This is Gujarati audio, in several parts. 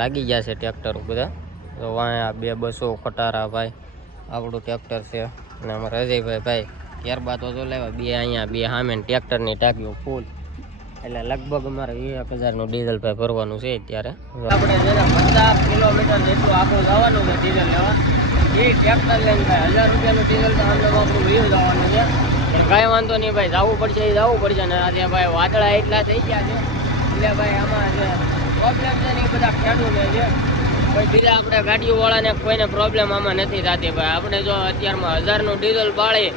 લાગી ગયા છે ટ્રેક્ટર બધા. તો વાંયા 2 બસો ખટારા ભાઈ આપણું ટ્રેક્ટર છે. અને અમારા અજયભાઈ ત્યારબાદ તો લેવા 2 અહીંયા 2 સામે ટ્રેક્ટરની ટાંકીઓ ફૂલ. એટલે લગભગ અમારે 1000નું ડીઝલ ભાઈ ભરવાનું છે અત્યારે. આપણે જેને 50 કિલોમીટર જેટલું આખું જવાનું છે ડીઝલ લેવા. એ ટ્રેક્ટર લઈને ભાઈ 1000 રૂપિયાનું ડીઝલ તો આમને આપણું વયું જવાનું છે. પણ કાંઈ વાંધો નહીં ભાઈ, જવું પડશે એ જવું પડશે. ને આજે ભાઈ વાદળા એટલા થઈ ગયા છે એટલે ભાઈ આમાં જે પ્રોબ્લેમ છે ને એ બધા ખેડૂતને છે. કોઈ બીજા આપણે ગાડીઓવાળાને કોઈને પ્રોબ્લેમ આમાં નથી થતી ભાઈ. આપણે જો અત્યારમાં 1000નું ડીઝલ બાળી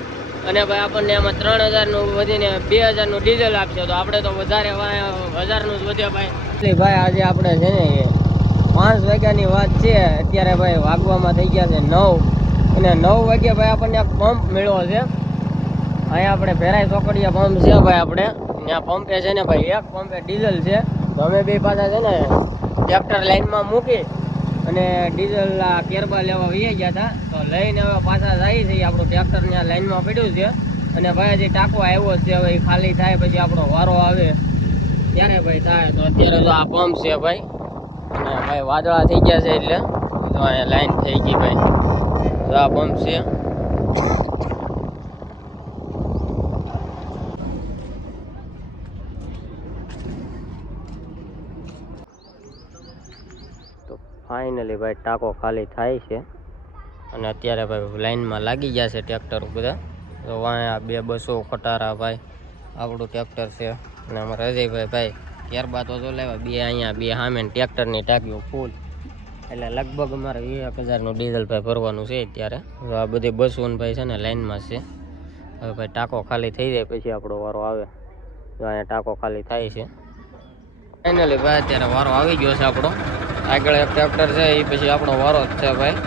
અને ભાઈ આપણને એમાં 3000નું વધીને 2000નું ડીઝલ આપશે તો આપણે તો વધારે 1000નું જ વધે ભાઈ. ભાઈ આજે આપણે છે ને 5 વાગ્યાની વાત છે, અત્યારે ભાઈ વાગવામાં થઈ ગયા છે 9. અને 9 વાગ્યે ભાઈ આપણને એક પંપ મળ્યો છે. અહીંયા આપણે ભેરાઈ ચોકડીયા પંપ છે ભાઈ. આપણે ત્યાં પંપે છે ને ભાઈ એક પંપે ડીઝલ છે. તો અમે બે પાછા છે ને ટ્રેક્ટર લાઈનમાં મૂકી અને ડીઝલ કેરબા લેવા વહી ગયા હતા. તો લઈને હવે પાછા જાય છે. આપણું ટ્રેક્ટર ત્યાં લાઈનમાં પડ્યું છે. અને ભાઈ હજી ટાંકો આવ્યો છે, હવે ખાલી થાય પછી આપણો વારો આવે ત્યારે ભાઈ થાય. તો અત્યારે તો આ પંપ છે ભાઈ. અને ભાઈ વાદળા થઈ ગયા છે એટલે તો અહીંયા લાઈન થઈ ગઈ ભાઈ. તો આ પંપ છે. ફાઇનલી ભાઈ ટાંકો ખાલી થાય છે. અને અત્યારે ભાઈ લાઈનમાં લાગી ગયા છે ટ્રેક્ટર બધા. તો વાંયા 2 બસો ખટારા ભાઈ આપણું ટ્રેક્ટર છે. અને અમારા અજયભાઈ ત્યારબાદ તો લેવા 2 અહીંયા 2 સામે ટ્રેક્ટરની ટાંકીઓ ફૂલ. એટલે લગભગ અમારે 1000નું ડીઝલ ભાઈ ભરવાનું છે અત્યારે. તો આ બધી બસો ભાઈ છે ને લાઈનમાં છે. હવે ભાઈ ટાંકો ખાલી થઈ જાય પછી આપણો વારો આવે. તો અહીંયા ટાંકો ખાલી થાય છે. ફાઇનલી ભાઈ અત્યારે વારો આવી ગયો છે આપણો. આગળ એક ટ્રેક્ટર છે એ પછી આપણો વારો જ છે ભાઈ.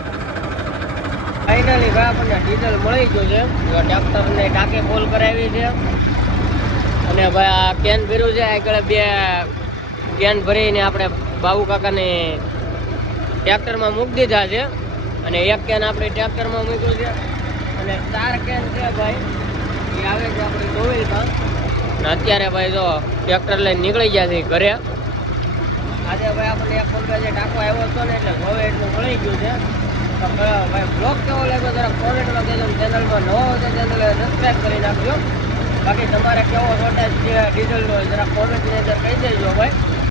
ફાઇનલી ભાઈ આપણને ડીઝલ મળી ગયું છે. ટ્રેક્ટરને ટાંકી ફૂલ કરાવી છે. અને ભાઈ આ કેન ભર્યું છે. આગળ 2 કેન ભરીને આપણે બાબુ કાકાની ટ્રેક્ટરમાં મૂકી દીધા છે. અને એક કેન આપણે ટ્રેક્ટરમાં મૂક્યું છે. અને 4 કેન છે ભાઈ એ આવે છે આપણી ટોવેલમાં. અને અત્યારે ભાઈ જો ટ્રેક્ટર લઈને નીકળી ગયા છે ઘરે. આજે ભાઈ આપણને એક પંપે જે ટાંકો આવ્યો હતો ને એટલે હવે એટલું મળી ગયું છે. તો ભાઈ બ્લોગ કેવો લાગ્યો જરા કોમેન્ટમાં કહેજો. ચેનલમાં નવો હોય તો ચેનલ સબસ્ક્રાઈબ કરી નાખજો. બાકી તમારે કેવો શોર્ટેજ છે ડીઝલનો જરા કોમેન્ટની અંદર કહી દેજો ભાઈ.